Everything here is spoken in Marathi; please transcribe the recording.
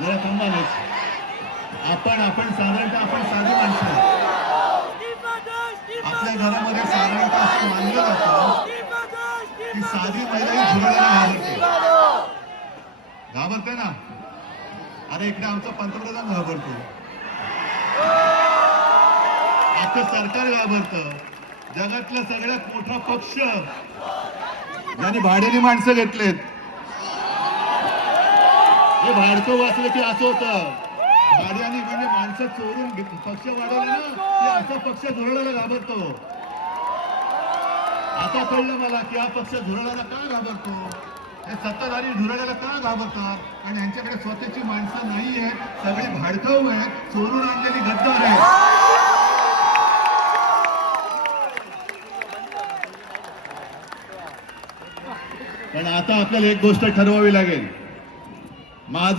जरा थांबाच. आपण साधारणतः आपण साधी माणसं आपल्या घरामध्ये साधारणतः असं मानलं जातं की साधी महिला ही झुरळाला घाबरते ना. अरे इकडे आमचा पंतप्रधान घाबरतो, आजचं सरकार घाबरतं. जगातला सगळ्यात मोठा पक्ष ज्याने भाड्याने माणसं घेतलेत, हे भाडकं वाचलं की असं होतं. भाड्याने म्हणजे माणसं चोरून पक्ष वाढवले ना, की असा पक्ष झुरळाला घाबरतो. आता कळलं मला की हा पक्ष झुरळाला का घाबरतो, हे सत्ताधारी झुरळाला का घाबरतात. आणि यांच्याकडे स्वतःची माणसं नाही आहेत, सगळी भाडकं आहेत, चोरून आणलेली गद्दार आहेत. पण आता आपल्याला एक गोष्ट ठरवावी लागेल. माझं